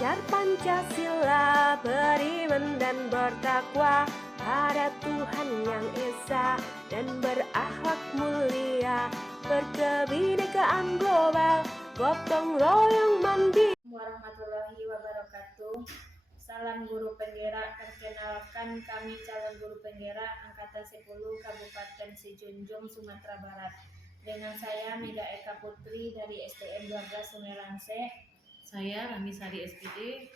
Belajar Pancasila, beriman dan bertakwa pada Tuhan yang Esa dan berakhlak mulia, berkebinekaan global, gotong royong mandiri. Warahmatullahi wabarakatuh. Salam guru penggerak. Perkenalkan, kami calon guru penggerak angkatan 10 Kabupaten Sijunjung, Sumatera Barat. Dengan saya Mega Eka Putri dari SDN 12 Sungai Langse. Saya Ramisari SPD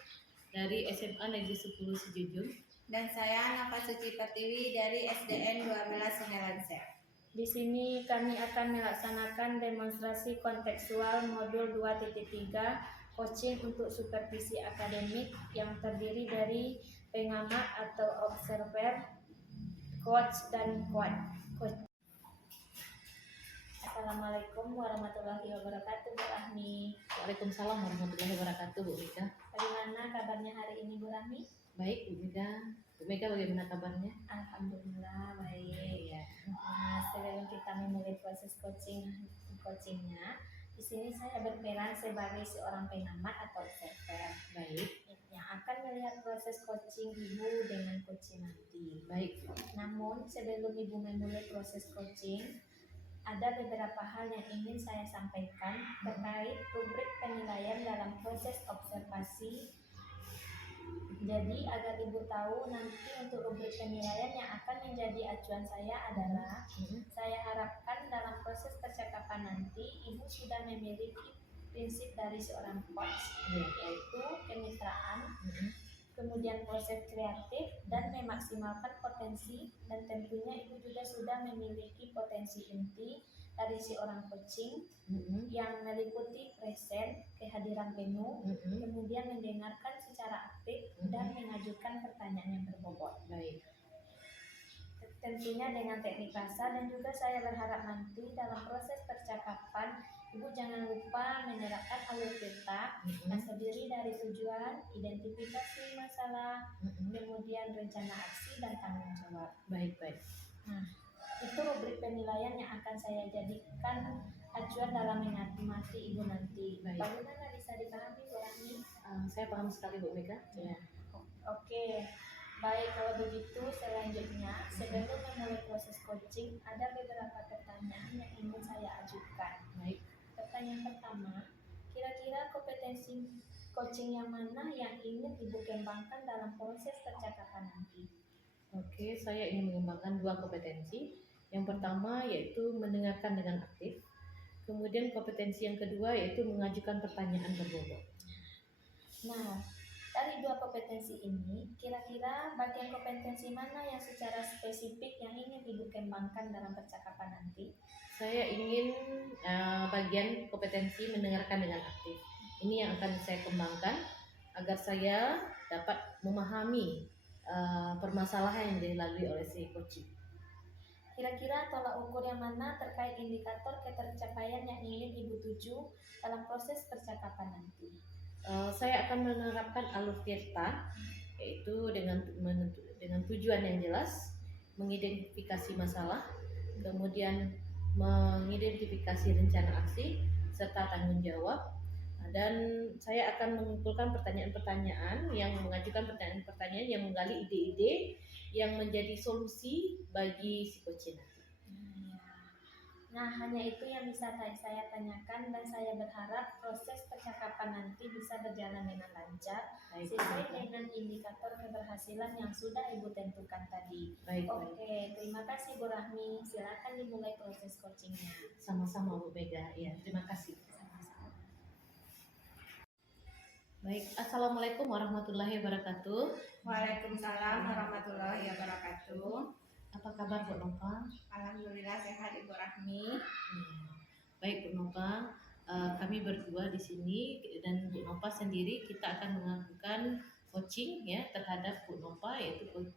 dari SMA Negeri 10 Sijunjung. Dan saya Nafa Suci Pertiwi dari SDN 12 Sungai Langse. Di sini kami akan melaksanakan demonstrasi kontekstual modul 2.3 coaching untuk supervisi akademik yang terdiri dari pengamat atau observer, coach, dan coach. Assalamualaikum warahmatullahi wabarakatuh, Bu Rahmi. Waalaikumsalam warahmatullahi wabarakatuh, Bu Mega. Bagaimana kabarnya hari ini, Bu Rahmi? Baik, Bu Mega. Bu Mega bagaimana kabarnya? Alhamdulillah baik. Ya. Sebelum kita memulai proses coachingnya, di sini saya berperan sebagai seorang pengamat atau observer. Baik. Yang akan melihat proses coaching Ibu dengan coaching nanti. Baik. Namun sebelum Ibu memulai proses coaching, ada beberapa hal yang ingin saya sampaikan terkait rubrik penilaian dalam proses observasi. Jadi agar Ibu tahu nanti untuk rubrik penilaian yang akan menjadi acuan saya adalah saya harapkan dalam proses percakapan nanti Ibu sudah memiliki prinsip dari seorang coach, yaitu kemitraan, kemudian proses kreatif dan memaksimalkan potensi, dan tentunya Ibu juga sudah memiliki potensi inti dari seorang coaching yang meliputi present, kehadiran penuh, kemudian mendengarkan secara aktif dan mengajukan pertanyaan yang berbobot. Baik. Tentunya dengan teknik rasa, dan juga saya berharap nanti dalam proses percakapan Ibu jangan lupa menerapkan alur peta yang terdiri dari tujuan, identifikasi masalah, kemudian rencana aksi dan tanggung jawab. Baik. Nah, itu rubrik penilaian yang akan saya jadikan acuan dalam mengamati Ibu nanti. Baik. Bagaimana bisa dipahami, Bu Rahmi? Saya paham sekali, Bu Mega. Ya. Oke. Baik, kalau begitu selanjutnya sebelum memulai proses coaching ada beberapa pertanyaan yang ingin saya ajukan. Baik. Pertanyaan pertama, kira-kira kompetensi coaching yang mana yang ingin Ibu kembangkan dalam proses percakapan nanti? Oke, saya ingin mengembangkan 2 kompetensi. Yang pertama yaitu mendengarkan dengan aktif. Kemudian kompetensi yang kedua yaitu mengajukan pertanyaan berbobot. Nah, dari 2 kompetensi ini, kira-kira bagian kompetensi mana yang secara spesifik yang ingin Ibu kembangkan dalam percakapan nanti? Saya ingin bagian kompetensi mendengarkan dengan aktif. Ini yang akan saya kembangkan agar saya dapat memahami permasalahan yang dilalui oleh si coaching. Kira-kira tolak ukur yang mana terkait indikator ketercapaian yang ingin Ibu tuju dalam proses percakapan nanti? Saya akan menerapkan alur TIRTA, yaitu dengan tujuan yang jelas, mengidentifikasi masalah, kemudian mengidentifikasi rencana aksi serta tanggung jawab, dan saya akan mengumpulkan pertanyaan-pertanyaan yang mengajukan pertanyaan-pertanyaan yang menggali ide-ide yang menjadi solusi bagi si coaching. Nah, hanya itu yang bisa saya tanyakan, dan saya berharap proses percakapan nanti bisa berjalan dengan lancar sesuai dengan indikator keberhasilan yang sudah Ibu tentukan tadi. Oke, terima kasih Bu Rahmi. Silakan dimulai proses coachingnya. Sama-sama Bu Mega. Ya, terima kasih. Baik, assalamualaikum warahmatullahi wabarakatuh. Waalaikumsalam warahmatullahi wabarakatuh. Apa kabar Bu Nova? Alhamdulillah sehat, Ibu Rahmi. Baik Bu Nova, kami berdua di sini dan Bu Nova sendiri kita akan melakukan coaching ya terhadap Bu Nova, yaitu Bu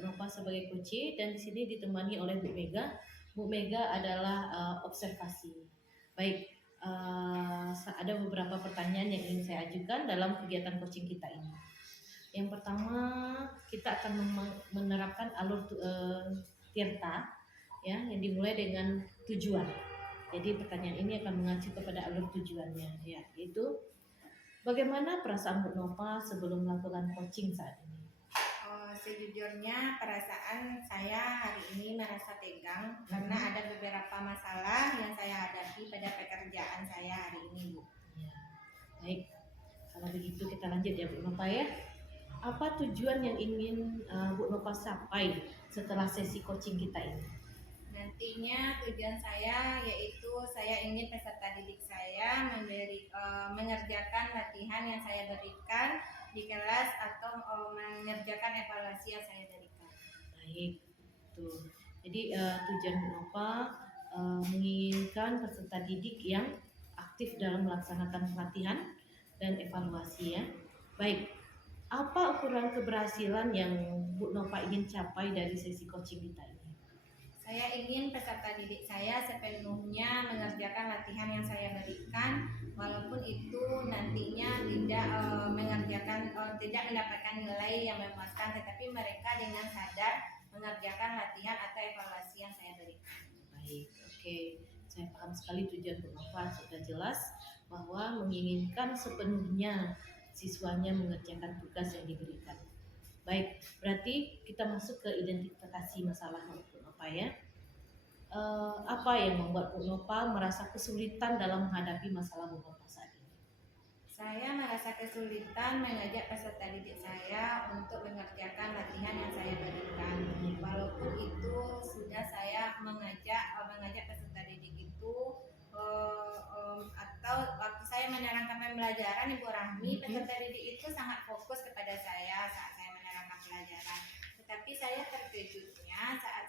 Nova sebagai coach, dan di sini ditemani oleh Bu Mega. Bu Mega adalah observasi. Baik, ada beberapa pertanyaan yang ingin saya ajukan dalam kegiatan coaching kita ini. Yang pertama, kita akan menerapkan alur TIRTA ya, yang dimulai dengan tujuan. Jadi pertanyaan ini akan mengacu kepada alur tujuannya ya, yaitu Bagaimana perasaan Bu Nova sebelum melakukan coaching saat ini? Sejujurnya perasaan saya hari ini merasa tegang karena ada beberapa masalah yang saya hadapi pada pekerjaan saya hari ini, Bu. Ya, baik. Kalau begitu kita lanjut ya Bu Nova ya. Apa tujuan yang ingin Bu Nova capai setelah sesi coaching kita ini? Nantinya tujuan saya yaitu saya ingin peserta didik saya mengerjakan latihan yang saya berikan di kelas atau mengerjakan evaluasi yang saya berikan. Baik, tuh. Jadi tujuan Bu Nova menginginkan peserta didik yang aktif dalam melaksanakan pelatihan dan evaluasi ya. Baik, apa ukuran keberhasilan yang Bu Nova ingin capai dari sesi coaching kita ini? Saya ingin peserta didik saya sepenuhnya mengerjakan latihan yang saya berikan, walaupun itu nantinya tidak mendapatkan nilai yang memuaskan, tetapi mereka dengan sadar mengerjakan latihan atau evaluasi yang saya berikan. Baik, oke. Saya paham sekali tujuan Bu Nova, sudah jelas bahwa menginginkan sepenuhnya siswanya mengerjakan tugas yang diberikan. Baik, berarti kita masuk ke identifikasi masalah Bu Nova ya. Apa yang membuat Bu Nova merasa kesulitan dalam menghadapi masalah Bu Nova saat ini? Saya merasa kesulitan mengajak peserta didik saya untuk mengerjakan latihan yang saya berikan. Walaupun itu sudah saya mengajak peserta didik itu atau waktu saya menerangkan pembelajaran Ibu Rahmi, peserta didik itu sangat fokus kepada saya saat saya menerangkan pelajaran. Tetapi saya terkejutnya saat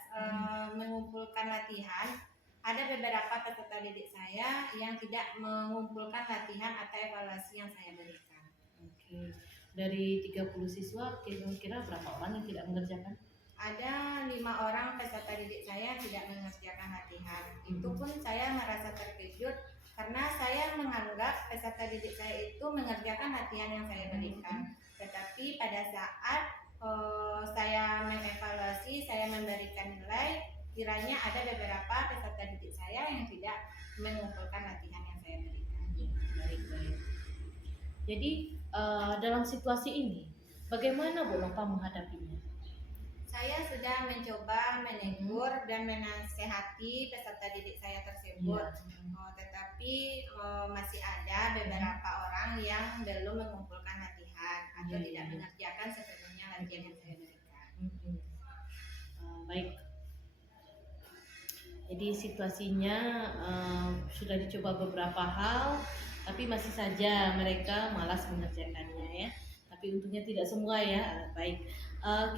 mengumpulkan latihan, ada beberapa peserta didik saya yang tidak mengumpulkan latihan atau evaluasi yang saya berikan. Oke. Dari 30 siswa kira-kira berapa orang yang tidak mengerjakan? Ada 5 orang peserta didik saya yang tidak mengerjakan latihan. Itu pun saya merasa terkejut karena saya menganggap peserta didik saya itu mengerjakan latihan yang saya berikan. Tetapi pada saat saya mengevaluasi, saya memberikan nilai, kiranya ada beberapa peserta didik saya yang tidak mengumpulkan latihan yang saya berikan. Baik. Jadi dalam situasi ini, bagaimana Bu Nova menghadapinya? Saya sudah mencoba menegur dan menasehati peserta didik saya tersebut, tetapi masih ada beberapa orang yang belum mengumpulkan latihan atau tidak mengerjakan sepenuhnya latihan yang saya berikan. Baik. Jadi situasinya sudah dicoba beberapa hal, tapi masih saja mereka malas mengerjakannya ya. Tapi untungnya tidak semua ya. Baik,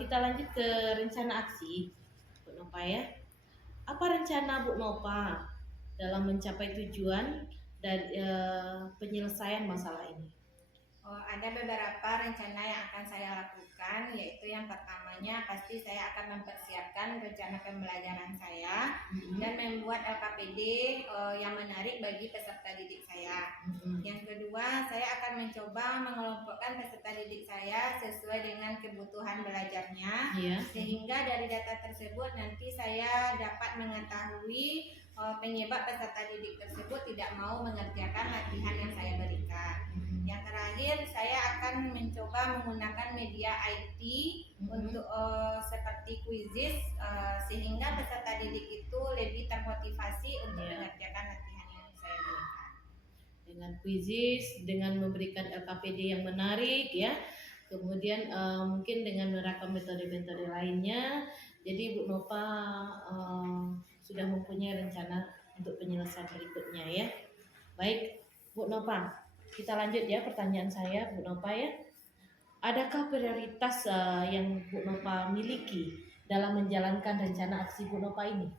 kita lanjut ke rencana aksi Bu Nova ya. Apa rencana Bu Nova dalam mencapai tujuan dan penyelesaian masalah ini? Ada beberapa rencana yang akan saya lakukan, yaitu yang pertamanya pasti saya akan mempersiapkan rencana pembelajaran saya dan membuat LKPD yang menarik bagi peserta didik saya. Yang kedua, saya akan mencoba mengelompokkan peserta didik saya sesuai dengan kebutuhan belajarnya, sehingga dari data tersebut nanti saya dapat mengetahui penyebab peserta didik tersebut tidak mau mengerjakan latihan yang saya berikan. Yang terakhir, saya akan mencoba menggunakan media IT untuk seperti Quizizz, sehingga peserta didik itu lebih termotivasi untuk mengerjakan latihan yang saya berikan. Dengan Quizizz, dengan memberikan LKPD yang menarik ya, kemudian mungkin dengan menerapkan metode-metode lainnya. Jadi Bu Nova sudah mempunyai rencana untuk penyelesaian berikutnya ya. Baik Bu Nova, kita lanjut ya pertanyaan saya Bu Nova ya. Adakah prioritas yang Bu Nova miliki dalam menjalankan rencana aksi Bu Nova ini?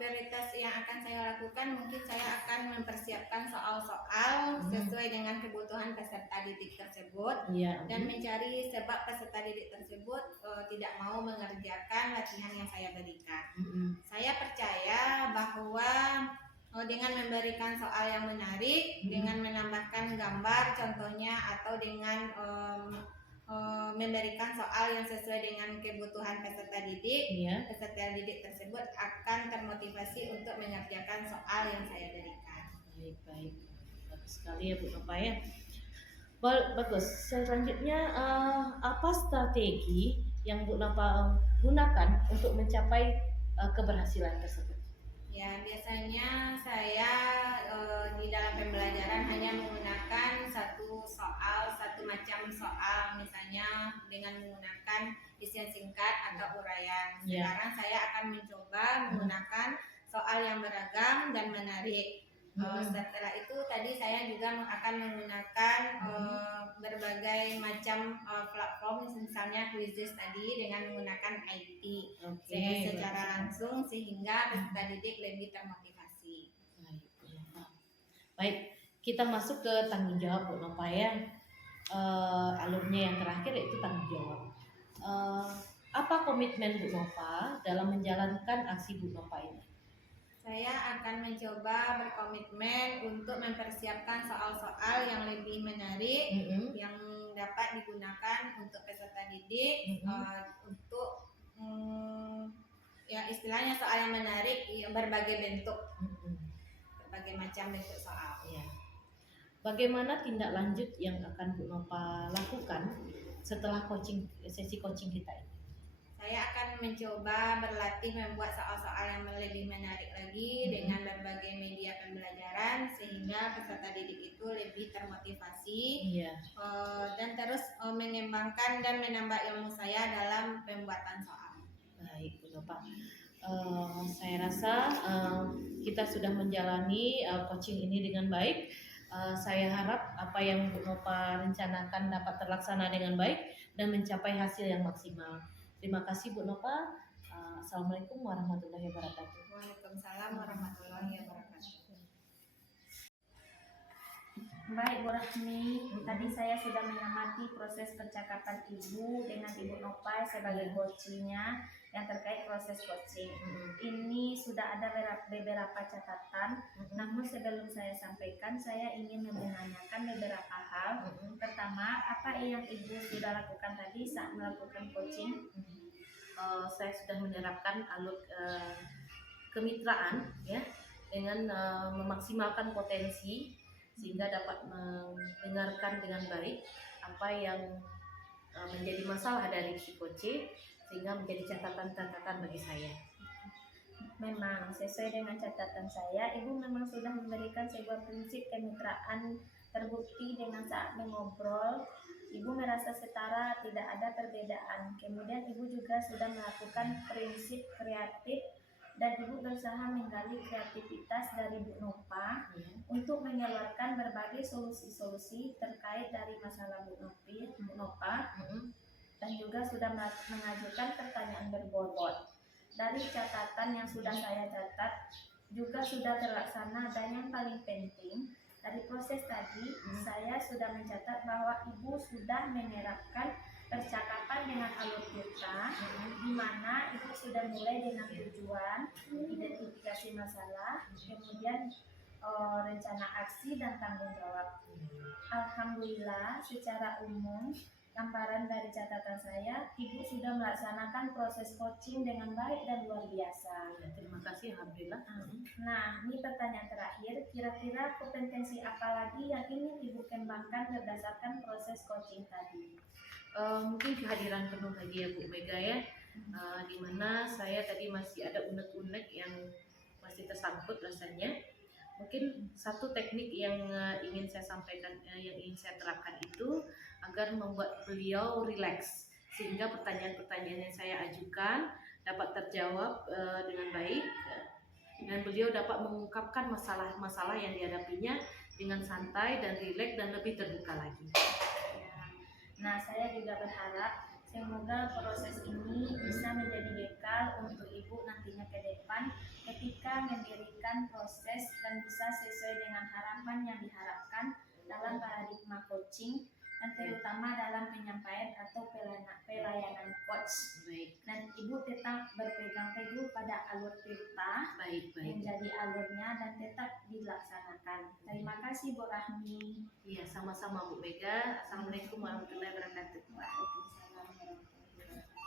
Prioritas yang akan saya lakukan, mungkin saya akan mempersiapkan soal-soal sesuai dengan kebutuhan peserta didik tersebut dan mencari sebab peserta didik tersebut tidak mau mengerjakan latihan yang saya berikan. Saya percaya bahwa dengan memberikan soal yang menarik, dengan menambahkan gambar contohnya atau dengan memberikan soal yang sesuai dengan kebutuhan peserta didik, peserta didik tersebut akan termotivasi untuk mengerjakan soal yang saya berikan. Baik, bagus sekali ya Bu Nova ya. Bagus. Selanjutnya apa strategi yang Bu Nova gunakan untuk mencapai keberhasilan tersebut? Ya, biasanya saya di dalam pembelajaran hanya menggunakan satu macam soal, misalnya dengan menggunakan isian singkat atau uraian. Ya. Sekarang saya akan mencoba menggunakan soal yang beragam dan menarik. Setelah itu tadi saya juga akan menggunakan berbagai macam platform, misalnya quizzes tadi dengan menggunakan IT secara langsung sehingga peserta didik lebih termotivasi. Baik, kita masuk ke tanggung jawab Bu Nova ya. Alurnya yang terakhir yaitu tanggung jawab. Apa komitmen Bu Nova dalam menjalankan aksi Bu Nova ini? Saya akan mencoba berkomitmen untuk mempersiapkan soal-soal yang lebih menarik yang dapat digunakan untuk peserta didik untuk ya istilahnya soal yang menarik yang berbagai bentuk, berbagai macam bentuk soal. Ya. Bagaimana tindak lanjut yang akan Bu Nova lakukan setelah sesi coaching kita ini? Saya akan mencoba berlatih membuat soal-soal yang lebih menarik lagi dengan berbagai media pembelajaran sehingga peserta didik itu lebih termotivasi dan terus mengembangkan dan menambah ilmu saya dalam pembuatan soal. Baik, Bu Nova. Saya rasa kita sudah menjalani coaching ini dengan baik. Saya harap apa yang Bu Nova rencanakan dapat terlaksana dengan baik dan mencapai hasil yang maksimal. Terima kasih Bu Nova. Assalamualaikum warahmatullahi wabarakatuh. Waalaikumsalam warahmatullahi wabarakatuh. Baik Bu Rahmi, tadi saya sudah mengamati proses percakapan Ibu dengan Ibu Nova sebagai coachingnya yang terkait proses coaching. Ini sudah ada beberapa catatan, namun sebelum saya sampaikan, saya ingin menanyakan beberapa hal. Pertama, apa yang Ibu sudah lakukan tadi saat melakukan coaching? Saya sudah menerapkan alur kemitraan ya dengan memaksimalkan potensi sehingga dapat mendengarkan dengan baik apa yang menjadi masalah dari si coach sehingga menjadi catatan-catatan bagi saya. Memang sesuai dengan catatan saya, Ibu memang sudah memberikan sebuah prinsip kemitraan terbukti dengan saat mengobrol. Ibu merasa setara, tidak ada perbedaan. Kemudian Ibu juga sudah melakukan prinsip kreatif dan Ibu berusaha menggali kreativitas dari Bu Nova untuk mengeluarkan berbagai solusi-solusi terkait dari masalah Bu Nova dan juga sudah mengajukan pertanyaan berbobot. Dari catatan yang sudah saya catat juga sudah terlaksana dan yang paling penting dari proses tadi saya sudah mencatat bahwa Ibu sudah menerapkan percakapan dengan alur kita di mana Ibu sudah mulai dengan tujuan, identifikasi masalah, kemudian rencana aksi dan tanggung jawab. Alhamdulillah secara umum gambaran dari catatan saya, Ibu sudah melaksanakan proses coaching dengan baik dan luar biasa. Terima kasih, alhamdulillah. Nah, ini pertanyaan terakhir. Kira-kira kompetensi apa lagi yang ingin Ibu kembangkan berdasarkan proses coaching tadi? Mungkin kehadiran penuh lagi ya Bu Mega ya, di mana saya tadi masih ada unek-unek yang masih tersangkut rasanya. Mungkin satu teknik yang ingin saya sampaikan, yang ingin saya terapkan itu agar membuat beliau rileks sehingga pertanyaan-pertanyaan yang saya ajukan dapat terjawab dengan baik dan beliau dapat mengungkapkan masalah-masalah yang dihadapinya dengan santai dan rileks dan lebih terbuka lagi. Nah, saya juga berharap semoga proses ini bisa menjadi bekal untuk Ibu nantinya ke depan ketika mendirikan proses dan bisa sesuai dengan harapan yang diharapkan dalam paradigma coaching dan terutama dalam penyampaian atau pelayanan coach. Dan Ibu tetap berpegang teguh pada alur Tirta menjadi alurnya dan tetap dilaksanakan. Terima kasih Bu Rahmi. Iya, sama-sama Bu Mega. Assalamualaikum warahmatullahi wabarakatuh. Waalaikumsalam warahmatullahi wabarakatuh.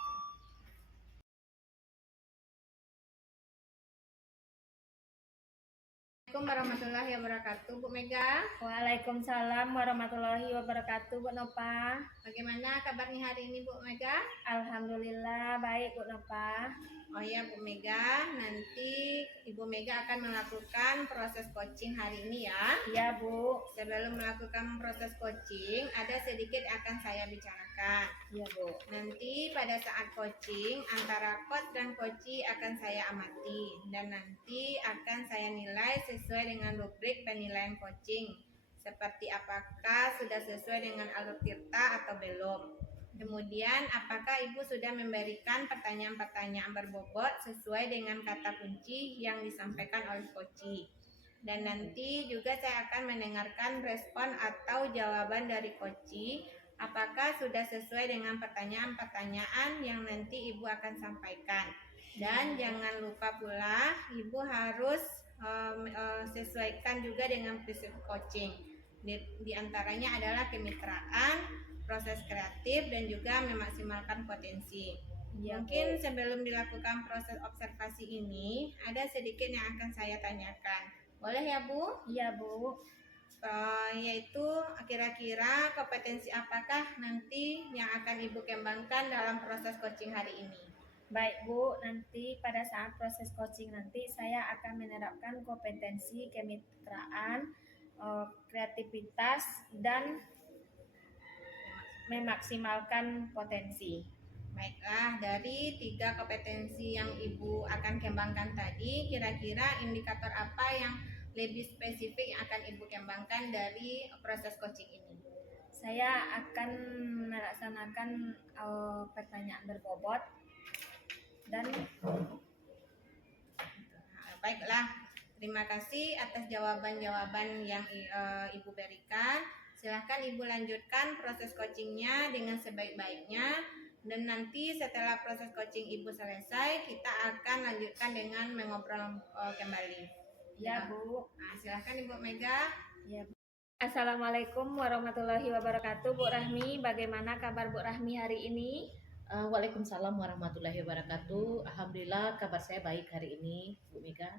Assalamualaikum warahmatullahi wabarakatuh, Bu Mega. Waalaikumsalam warahmatullahi wabarakatuh, Bu Nova. Bagaimana kabarnya hari ini, Bu Mega? Alhamdulillah baik, Bu Nova. Oh ya, Bu Mega, nanti Ibu Mega akan melakukan proses coaching hari ini ya. Iya, Bu. Sebelum melakukan proses coaching, ada sedikit akan saya bicarakan. Iya, Bu. Nanti pada saat coaching, antara coach dan coachee akan saya amati. Dan nanti akan saya nilai sesuai dengan rubrik penilaian coaching. Seperti apakah sudah sesuai dengan alur tirta atau belum. Kemudian, apakah Ibu sudah memberikan pertanyaan-pertanyaan berbobot sesuai dengan kata kunci yang disampaikan oleh coachee. Dan nanti juga saya akan mendengarkan respon atau jawaban dari coachee. Apakah sudah sesuai dengan pertanyaan-pertanyaan yang nanti Ibu akan sampaikan. Dan jangan lupa pula, Ibu harus sesuaikan juga dengan prinsip coaching. Di antaranya adalah kemitraan, proses kreatif, dan juga memaksimalkan potensi. Ya, Mungkin sebelum dilakukan proses observasi ini, ada sedikit yang akan saya tanyakan. Boleh ya, Bu? Iya, Bu. Yaitu kira-kira kompetensi apakah nanti yang akan Ibu kembangkan dalam proses coaching hari ini? Baik, Bu. Nanti pada saat proses coaching nanti saya akan menerapkan kompetensi kemitraan, kreativitas, dan memaksimalkan potensi. Baiklah, dari 3 kompetensi yang Ibu akan kembangkan tadi, kira-kira indikator apa yang lebih spesifik yang akan Ibu kembangkan dari proses coaching ini? Saya akan melaksanakan pertanyaan berbobot dan Baiklah, terima kasih atas jawaban-jawaban yang Ibu berikan. Silahkan Ibu lanjutkan proses coachingnya dengan sebaik-baiknya. Dan nanti setelah proses coaching Ibu selesai, kita akan lanjutkan dengan mengobrol kembali. ya, Bu. Nah, silahkan Ibu Mega. Ya, Bu. Assalamualaikum warahmatullahi wabarakatuh, Bu Rahmi. Bagaimana kabar Bu Rahmi hari ini? Waalaikumsalam warahmatullahi wabarakatuh. Alhamdulillah kabar saya baik hari ini, Bu Mega.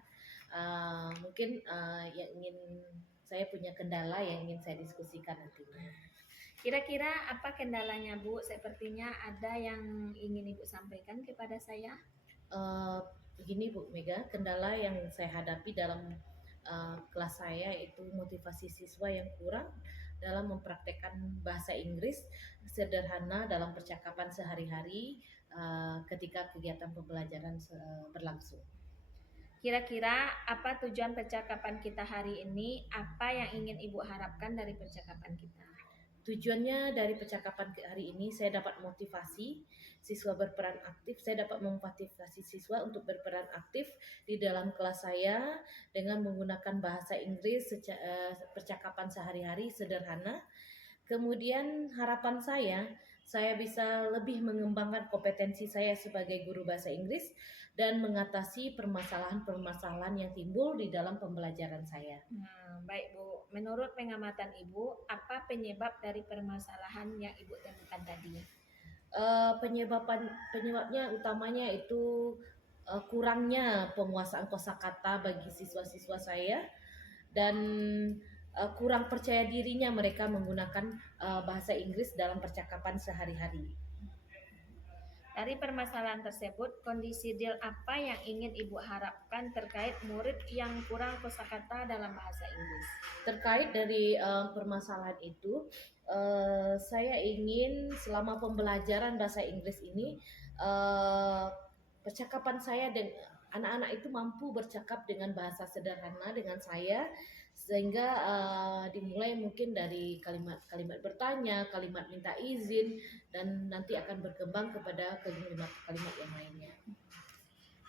Mungkin yang ingin saya punya kendala yang ingin saya diskusikan nantinya. Kira-kira apa kendalanya, Bu? Sepertinya ada yang ingin Ibu sampaikan kepada saya. Begini Bu Mega, kendala yang saya hadapi dalam kelas saya itu motivasi siswa yang kurang dalam mempraktekkan bahasa Inggris sederhana dalam percakapan sehari-hari ketika kegiatan pembelajaran berlangsung. Kira-kira apa tujuan percakapan kita hari ini? Apa yang ingin Ibu harapkan dari percakapan kita? Tujuannya dari percakapan hari ini saya dapat motivasi siswa berperan aktif. Saya dapat memotivasi siswa untuk berperan aktif di dalam kelas saya dengan menggunakan bahasa Inggris percakapan sehari-hari sederhana. Kemudian harapan saya bisa lebih mengembangkan kompetensi saya sebagai guru bahasa Inggris dan mengatasi permasalahan-permasalahan yang timbul di dalam pembelajaran saya. Baik Bu, menurut pengamatan Ibu, apa penyebab dari permasalahan yang Ibu temukan tadi? Penyebabnya utamanya itu kurangnya penguasaan kosakata bagi siswa-siswa saya dan kurang percaya dirinya mereka menggunakan bahasa Inggris dalam percakapan sehari-hari. Dari permasalahan tersebut, kondisi real apa yang ingin Ibu harapkan terkait murid yang kurang kosakata dalam bahasa Inggris? Terkait dari permasalahan itu, saya ingin selama pembelajaran bahasa Inggris ini percakapan saya dan anak-anak itu mampu bercakap dengan bahasa sederhana dengan saya, sehingga dimulai mungkin dari kalimat bertanya, kalimat minta izin, dan nanti akan berkembang kepada kalimat yang lainnya.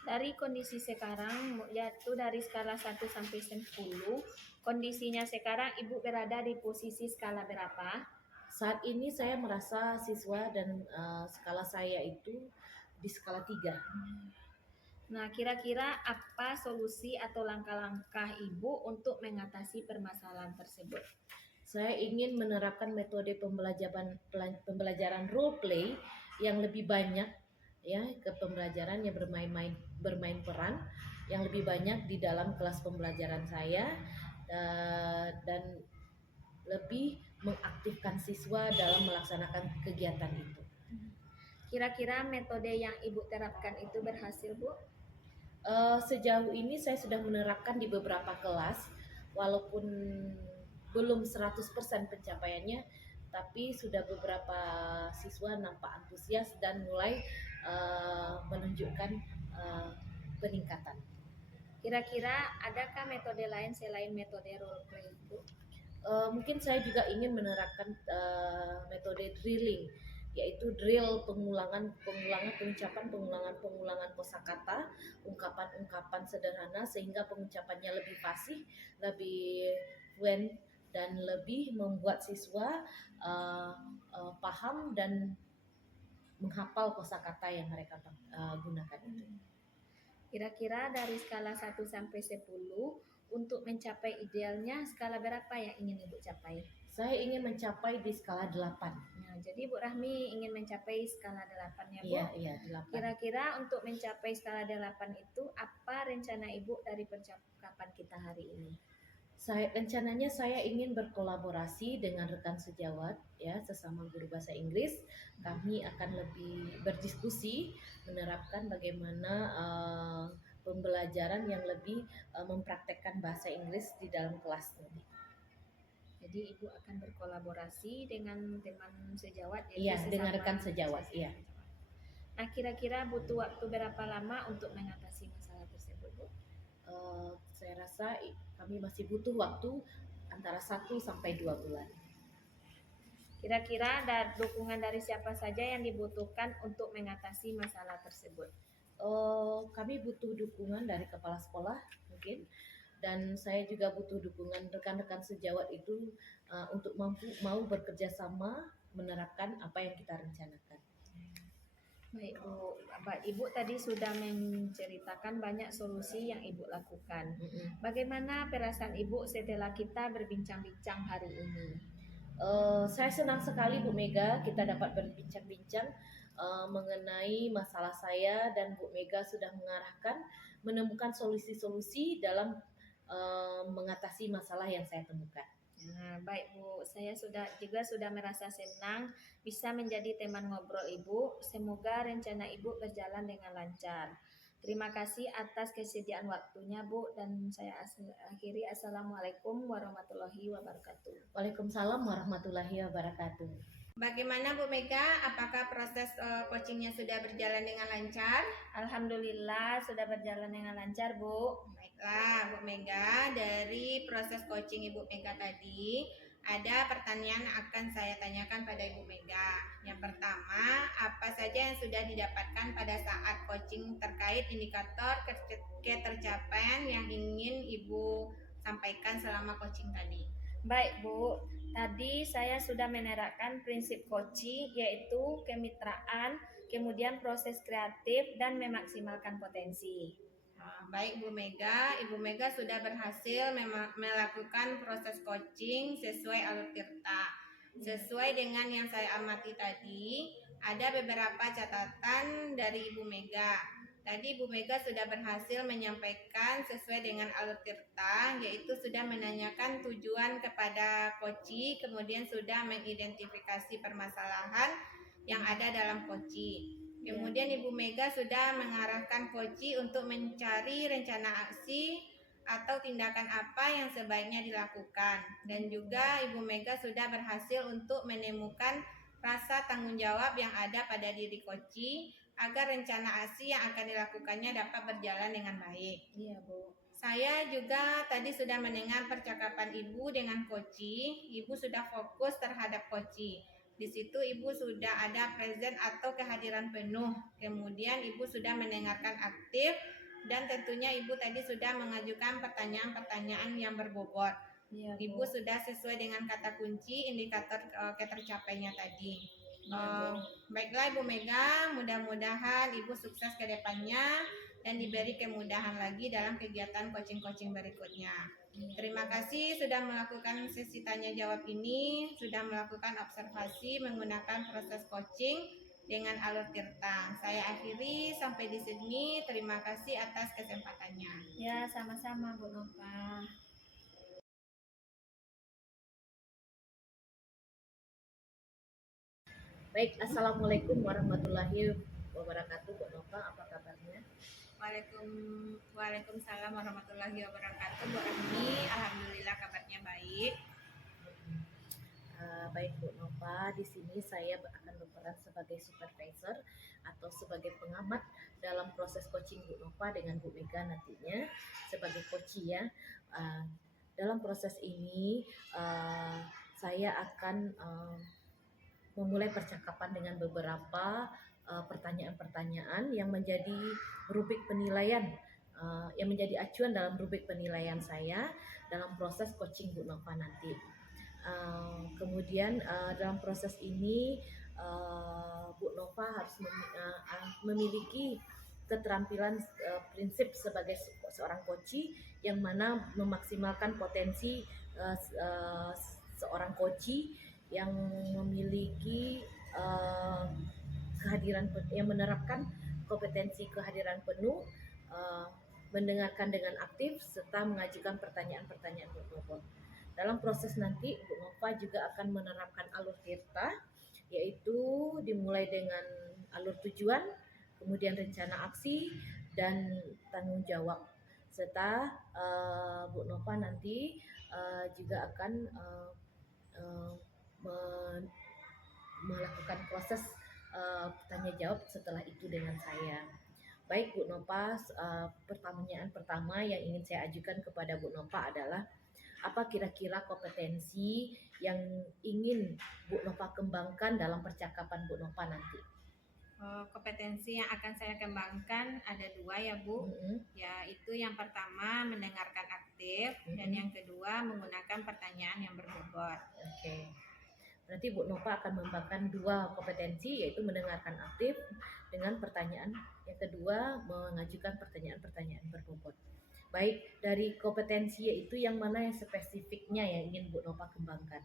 Dari kondisi sekarang, yaitu dari skala 1 sampai 10, kondisinya sekarang Ibu berada di posisi skala berapa? Saat ini saya merasa siswa dan skala saya itu di skala 3. Nah, kira-kira apa solusi atau langkah-langkah Ibu untuk mengatasi permasalahan tersebut? Saya ingin menerapkan metode pembelajaran role play yang lebih banyak ya ke pembelajaran yang bermain peran yang lebih banyak di dalam kelas pembelajaran saya, dan lebih mengaktifkan siswa dalam melaksanakan kegiatan itu. Kira-kira metode yang Ibu terapkan itu berhasil, Bu? Sejauh ini saya sudah menerapkan di beberapa kelas, walaupun belum 100% pencapaiannya, tapi sudah beberapa siswa nampak antusias dan mulai menunjukkan peningkatan. Kira-kira adakah metode lain selain metode role play, Bu? Mungkin saya juga ingin menerapkan metode drilling, yaitu drill pengulangan pengulangan kosakata, ungkapan sederhana sehingga pengucapannya lebih fasih, lebih fluent, dan lebih membuat siswa paham dan menghafal kosakata yang mereka gunakan itu. Kira-kira dari skala 1 sampai 10, untuk mencapai idealnya skala berapa yang ingin Ibu capai? Saya ingin mencapai di skala 8. Nah, jadi Bu Rahmi ingin mencapai skala 8 ya, Bu? Iya, 8. Kira-kira untuk mencapai skala 8 itu apa rencana Ibu dari percakapan kita hari ini? Rencananya saya ingin berkolaborasi dengan rekan sejawat, ya, sesama guru bahasa Inggris. Kami akan lebih berdiskusi menerapkan bagaimana pembelajaran yang lebih mempraktekkan bahasa Inggris di dalam kelas ini. Jadi Ibu akan berkolaborasi dengan teman sejawat, Iya, dengan rekan sejawat, iya. Nah, kira-kira butuh waktu berapa lama untuk mengatasi masalah tersebut, Bu? Saya rasa kami masih butuh waktu antara 1 sampai 2 bulan. Kira-kira ada dukungan dari siapa saja yang dibutuhkan untuk mengatasi masalah tersebut? Kami butuh dukungan dari kepala sekolah mungkin, dan saya juga butuh dukungan rekan-rekan sejawat itu untuk mau bekerja sama menerapkan apa yang kita rencanakan. Baik, Bu. Ibu tadi sudah menceritakan banyak solusi yang Ibu lakukan. Bagaimana perasaan Ibu setelah kita berbincang-bincang hari ini? Saya senang sekali, Bu Mega, kita dapat berbincang-bincang mengenai masalah saya, dan Bu Mega sudah mengarahkan menemukan solusi-solusi dalam mengatasi masalah yang saya temukan. Nah, baik Bu, saya juga sudah merasa senang bisa menjadi teman ngobrol Ibu. Semoga rencana Ibu berjalan dengan lancar. Terima kasih atas kesediaan waktunya, Bu, dan saya akhiri. Assalamualaikum warahmatullahi wabarakatuh. Waalaikumsalam warahmatullahi wabarakatuh. Bagaimana Bu Mega? Apakah proses coachingnya sudah berjalan dengan lancar? Alhamdulillah sudah berjalan dengan lancar, Bu. Baiklah Bu Mega, dari proses coaching Ibu Mega tadi ada pertanyaan yang akan saya tanyakan pada Ibu Mega. Yang pertama, apa saja yang sudah didapatkan pada saat coaching terkait indikator ketercapaian yang ingin Ibu sampaikan selama coaching tadi? Baik Bu, tadi saya sudah menerapkan prinsip coaching, yaitu kemitraan, kemudian proses kreatif, dan memaksimalkan potensi. Baik Bu Mega, Ibu Mega sudah berhasil melakukan proses coaching sesuai alur tirta. Sesuai dengan yang saya amati tadi, ada beberapa catatan dari Ibu Mega. Tadi Ibu Mega sudah berhasil menyampaikan sesuai dengan alur tirta, yaitu sudah menanyakan tujuan kepada coaching, kemudian sudah mengidentifikasi permasalahan yang ada dalam coaching. Kemudian Ibu Mega sudah mengarahkan coaching untuk mencari rencana aksi atau tindakan apa yang sebaiknya dilakukan. Dan juga Ibu Mega sudah berhasil untuk menemukan rasa tanggung jawab yang ada pada diri coaching agar rencana aksi yang akan dilakukannya dapat berjalan dengan baik. Iya Bu. Saya juga tadi sudah mendengar percakapan Ibu dengan coaching. Ibu sudah fokus terhadap coaching. Di situ Ibu sudah ada present atau kehadiran penuh. Kemudian Ibu sudah mendengarkan aktif, dan tentunya Ibu tadi sudah mengajukan pertanyaan-pertanyaan yang berbobot. Ya, Ibu sudah sesuai dengan kata kunci indikator ketercapaiannya tadi. Baiklah Ibu Mega, mudah-mudahan Ibu sukses ke depannya dan diberi kemudahan lagi dalam kegiatan coaching-coaching berikutnya. Terima kasih sudah melakukan sesi tanya jawab ini, sudah melakukan observasi menggunakan proses coaching. dengan alur tirta. Saya akhiri sampai di sini. Terima kasih atas kesempatannya. Ya, sama-sama Bu Nova. Baik, Assalamualaikum warahmatullahi wabarakatuh, Bu Nova, apa kabarnya? Waalaikumsalam warahmatullahi wabarakatuh. Bu Ani, alhamdulillah kabarnya baik. Baik Bu Nova, di sini saya akan berperan sebagai supervisor atau sebagai pengamat dalam proses coaching Bu Nova dengan Bu Mega nantinya sebagai coach ya. Dalam proses ini saya akan memulai percakapan dengan beberapa pertanyaan-pertanyaan yang menjadi rubrik penilaian, yang menjadi acuan dalam rubrik penilaian saya dalam proses coaching Bu Nova nanti. Kemudian dalam proses ini Bu Nova harus memiliki keterampilan prinsip sebagai seorang coach yang mana memaksimalkan potensi seorang coach yang memiliki kehadiran, yang menerapkan kompetensi kehadiran penuh, mendengarkan dengan aktif serta mengajukan pertanyaan-pertanyaan berbobot. Dalam proses nanti Bu Nova juga akan menerapkan alur tirta, yaitu dimulai dengan alur tujuan, kemudian rencana aksi dan tanggung jawab. Serta Bu Nova nanti juga akan melakukan proses tanya jawab setelah itu dengan saya. Baik Bu Nova, pertanyaan pertama yang ingin saya ajukan kepada Bu Nova adalah apa kira-kira kompetensi yang ingin Bu Nova kembangkan dalam percakapan Bu Nova nanti? Kompetensi yang akan saya kembangkan ada dua ya Bu, yaitu yang pertama mendengarkan aktif dan yang kedua menggunakan pertanyaan yang berbobot. Oke. Berarti Bu Nova akan mengembangkan dua kompetensi, yaitu mendengarkan aktif dengan pertanyaan yang kedua mengajukan pertanyaan-pertanyaan berbobot. Baik, dari kompetensi yaitu yang mana yang spesifiknya yang ingin Bu Nova kembangkan?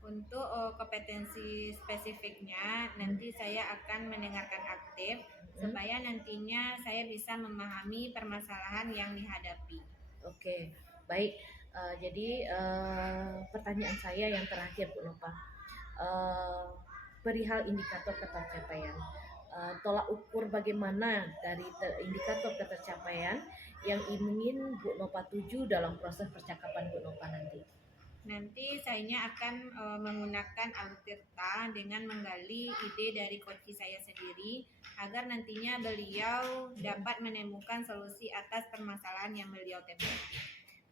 Untuk kompetensi spesifiknya nanti saya akan mendengarkan aktif supaya nantinya saya bisa memahami permasalahan yang dihadapi. Oke, baik. Jadi pertanyaan saya yang terakhir Bu Nova, perihal indikator ketercapaian. Tolak ukur bagaimana dari indikator ketercapaian yang ingin Bu Nova tuju dalam proses percakapan Bu Nova nanti? Nanti saya akan menggunakan alur tirta dengan menggali ide dari coach saya sendiri agar nantinya beliau dapat menemukan solusi atas permasalahan yang beliau temui.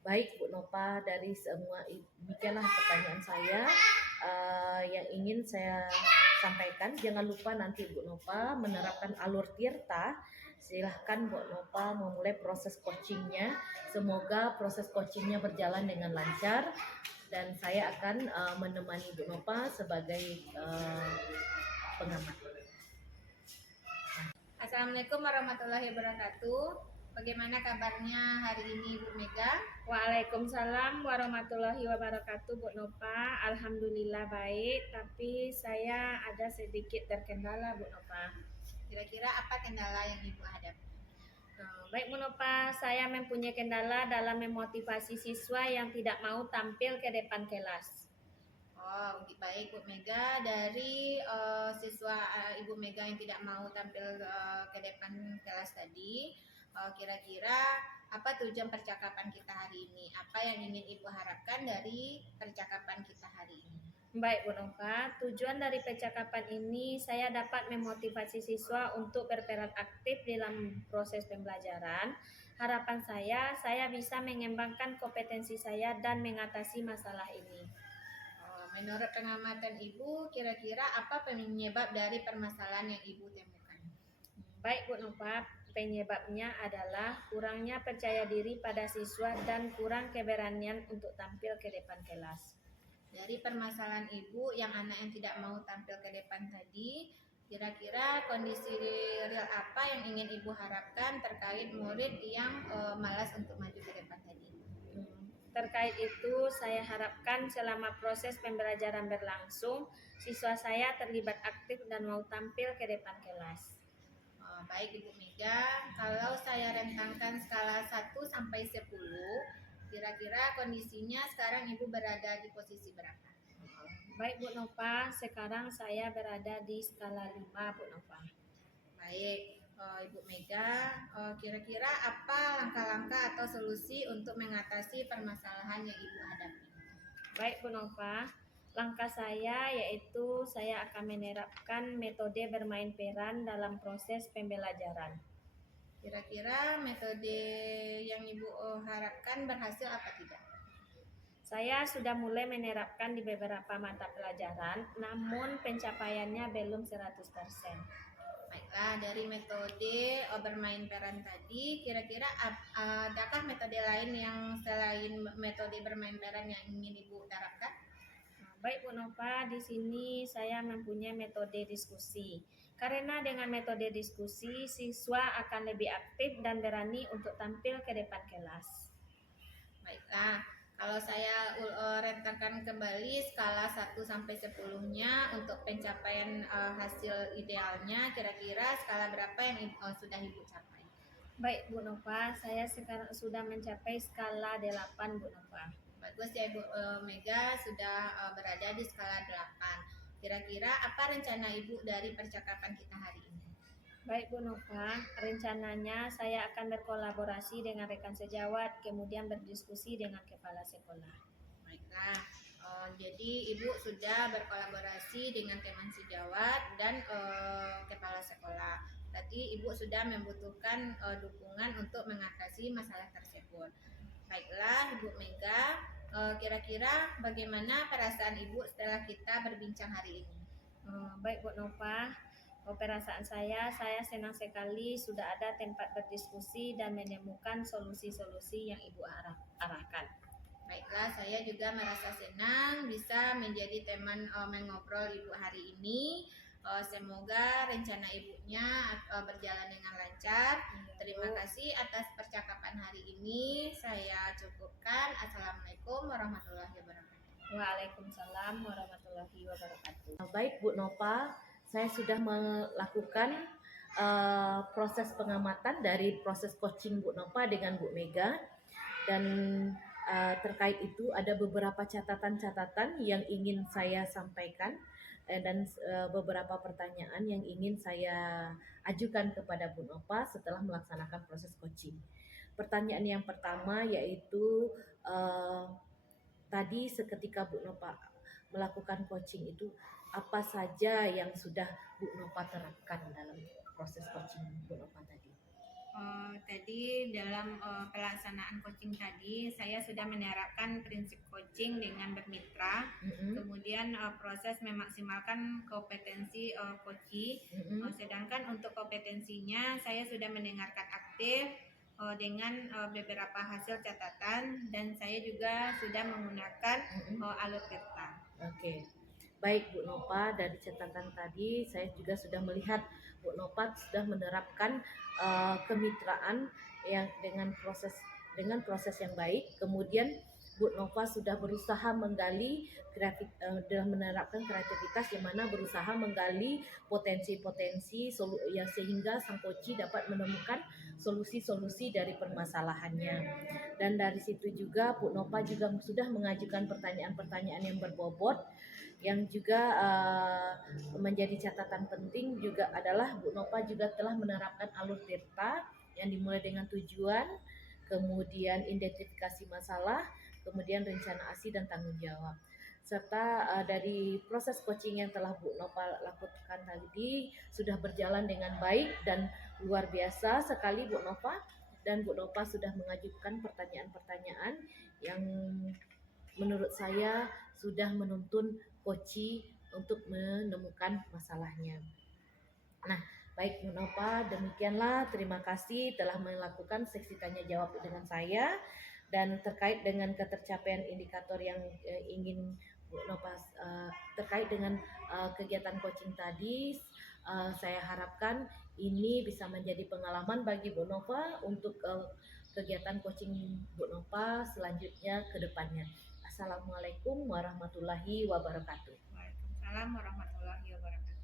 Baik Bu Nova, dari semua demikianlah pertanyaan saya yang ingin saya sampaikan. Jangan lupa nanti Bu Nova menerapkan alur tirta. Silahkan Bu Nova memulai proses coachingnya. Semoga proses coachingnya berjalan dengan lancar dan saya akan menemani Bu Nova sebagai pengamat. Assalamualaikum warahmatullahi wabarakatuh. Bagaimana kabarnya hari ini Bu Mega? Waalaikumsalam warahmatullahi wabarakatuh Bu Nova. Alhamdulillah baik, tapi saya ada sedikit terkendala Bu Nova. Kira-kira apa kendala yang Ibu hadapi? Baik Bu Nova, saya mempunyai kendala dalam memotivasi siswa yang tidak mau tampil ke depan kelas. Oh, baik Bu Mega. Dari siswa Ibu Mega yang tidak mau tampil ke depan kelas tadi, kira-kira apa tujuan percakapan kita hari ini? Apa yang ingin Ibu harapkan dari percakapan kita hari ini? Baik Bu Nova, tujuan dari percakapan ini saya dapat memotivasi siswa untuk berperan aktif dalam proses pembelajaran. Harapan saya bisa mengembangkan kompetensi saya dan mengatasi masalah ini. Menurut pengamatan Ibu, kira-kira apa penyebab dari permasalahan yang Ibu temukan? Baik Bu Nova, penyebabnya adalah kurangnya percaya diri pada siswa dan kurang keberanian untuk tampil ke depan kelas. Dari permasalahan Ibu yang anak yang tidak mau tampil ke depan tadi, kira-kira kondisi real apa yang ingin Ibu harapkan terkait murid yang malas untuk maju ke depan tadi? Terkait itu, saya harapkan selama proses pembelajaran berlangsung, siswa saya terlibat aktif dan mau tampil ke depan kelas. Baik Ibu Mega, kalau saya rentangkan skala 1 sampai 10, kira-kira kondisinya sekarang Ibu berada di posisi berapa? Baik Bu Nova, sekarang saya berada di skala 5 Bu Nova. Baik, Ibu Mega, kira-kira apa langkah-langkah atau solusi untuk mengatasi permasalahan yang Ibu hadapi? Baik Bu Nova, langkah saya yaitu saya akan menerapkan metode bermain peran dalam proses pembelajaran. Kira-kira metode yang Ibu harapkan berhasil apa tidak? Saya sudah mulai menerapkan di beberapa mata pelajaran, namun pencapaiannya belum 100%. Baiklah, dari metode bermain peran tadi, kira-kira adakah metode lain yang selain metode bermain peran yang ingin Ibu terapkan? Baik Bu Nova, di sini saya mempunyai metode diskusi. Karena dengan metode diskusi, siswa akan lebih aktif dan berani untuk tampil ke depan kelas. Baiklah, kalau saya rentangkan kembali skala 1 sampai 10-nya untuk pencapaian hasil idealnya, kira-kira skala berapa yang sudah Ibu capai? Baik Bu Nova, saya sekarang sudah mencapai skala 8 Bu Nova. Bagus ya Ibu Mega, sudah berada di skala 8. Kira-kira apa rencana Ibu dari percakapan kita hari ini? Baik Bu Nova, rencananya saya akan berkolaborasi dengan rekan sejawat, kemudian berdiskusi dengan kepala sekolah. Baiklah, jadi Ibu sudah berkolaborasi dengan teman sejawat dan kepala sekolah. Berarti Ibu sudah membutuhkan dukungan untuk mengatasi masalah tersebut. Baiklah Ibu Mega, kira-kira bagaimana perasaan Ibu setelah kita berbincang hari ini? Baik Bu Nova, perasaan saya senang sekali sudah ada tempat berdiskusi dan menemukan solusi-solusi yang Ibu arahkan. Baiklah, saya juga merasa senang bisa menjadi teman mengobrol Ibu hari ini. Semoga rencana Ibunya berjalan dengan lancar. Terima kasih atas percakapan hari ini. Saya cukupkan. Assalamualaikum warahmatullahi wabarakatuh. Waalaikumsalam warahmatullahi wabarakatuh. Baik Bu Nova, saya sudah melakukan proses pengamatan dari proses coaching Bu Nova dengan Bu Mega, dan terkait itu ada beberapa catatan-catatan yang ingin saya sampaikan dan beberapa pertanyaan yang ingin saya ajukan kepada Bu Nova setelah melaksanakan proses coaching. Pertanyaan yang pertama yaitu tadi seketika Bu Nova melakukan coaching itu, apa saja yang sudah Bu Nova terapkan dalam proses coaching Bu Nova tadi? Tadi dalam pelaksanaan coaching tadi, saya sudah menerapkan prinsip coaching dengan bermitra. Kemudian proses memaksimalkan kompetensi coaching. Sedangkan untuk kompetensinya, saya sudah mendengarkan aktif dengan beberapa hasil catatan, dan saya juga sudah menggunakan alur peta. Oke. Baik Bu Nova, dari catatan tadi saya juga sudah melihat Bu Nova sudah menerapkan kemitraan yang dengan proses yang baik. Kemudian Bu Nova sudah berusaha menggali dalam menerapkan kreativitas, yang mana berusaha menggali potensi-potensi yang sehingga sang coach dapat menemukan solusi-solusi dari permasalahannya. Dan dari situ juga Bu Nova juga sudah mengajukan pertanyaan-pertanyaan yang berbobot. Yang juga menjadi catatan penting juga adalah Bu Nova juga telah menerapkan alur tirta yang dimulai dengan tujuan, kemudian identifikasi masalah, kemudian rencana aksi dan tanggung jawab. Serta dari proses coaching yang telah Bu Nova lakukan tadi sudah berjalan dengan baik dan luar biasa sekali Bu Nova. Dan Bu Nova sudah mengajukan pertanyaan-pertanyaan yang menurut saya sudah menuntun coach untuk menemukan masalahnya. Nah, baik Bu Nova, demikianlah, terima kasih telah melakukan seksi tanya jawab dengan saya. Dan terkait dengan ketercapaian indikator yang ingin Bu Nova terkait dengan kegiatan coaching tadi, saya harapkan ini bisa menjadi pengalaman bagi Bu Nova untuk kegiatan coaching Bu Nova selanjutnya ke depannya. Assalamualaikum warahmatullahi wabarakatuh. Waalaikumsalam warahmatullahi wabarakatuh.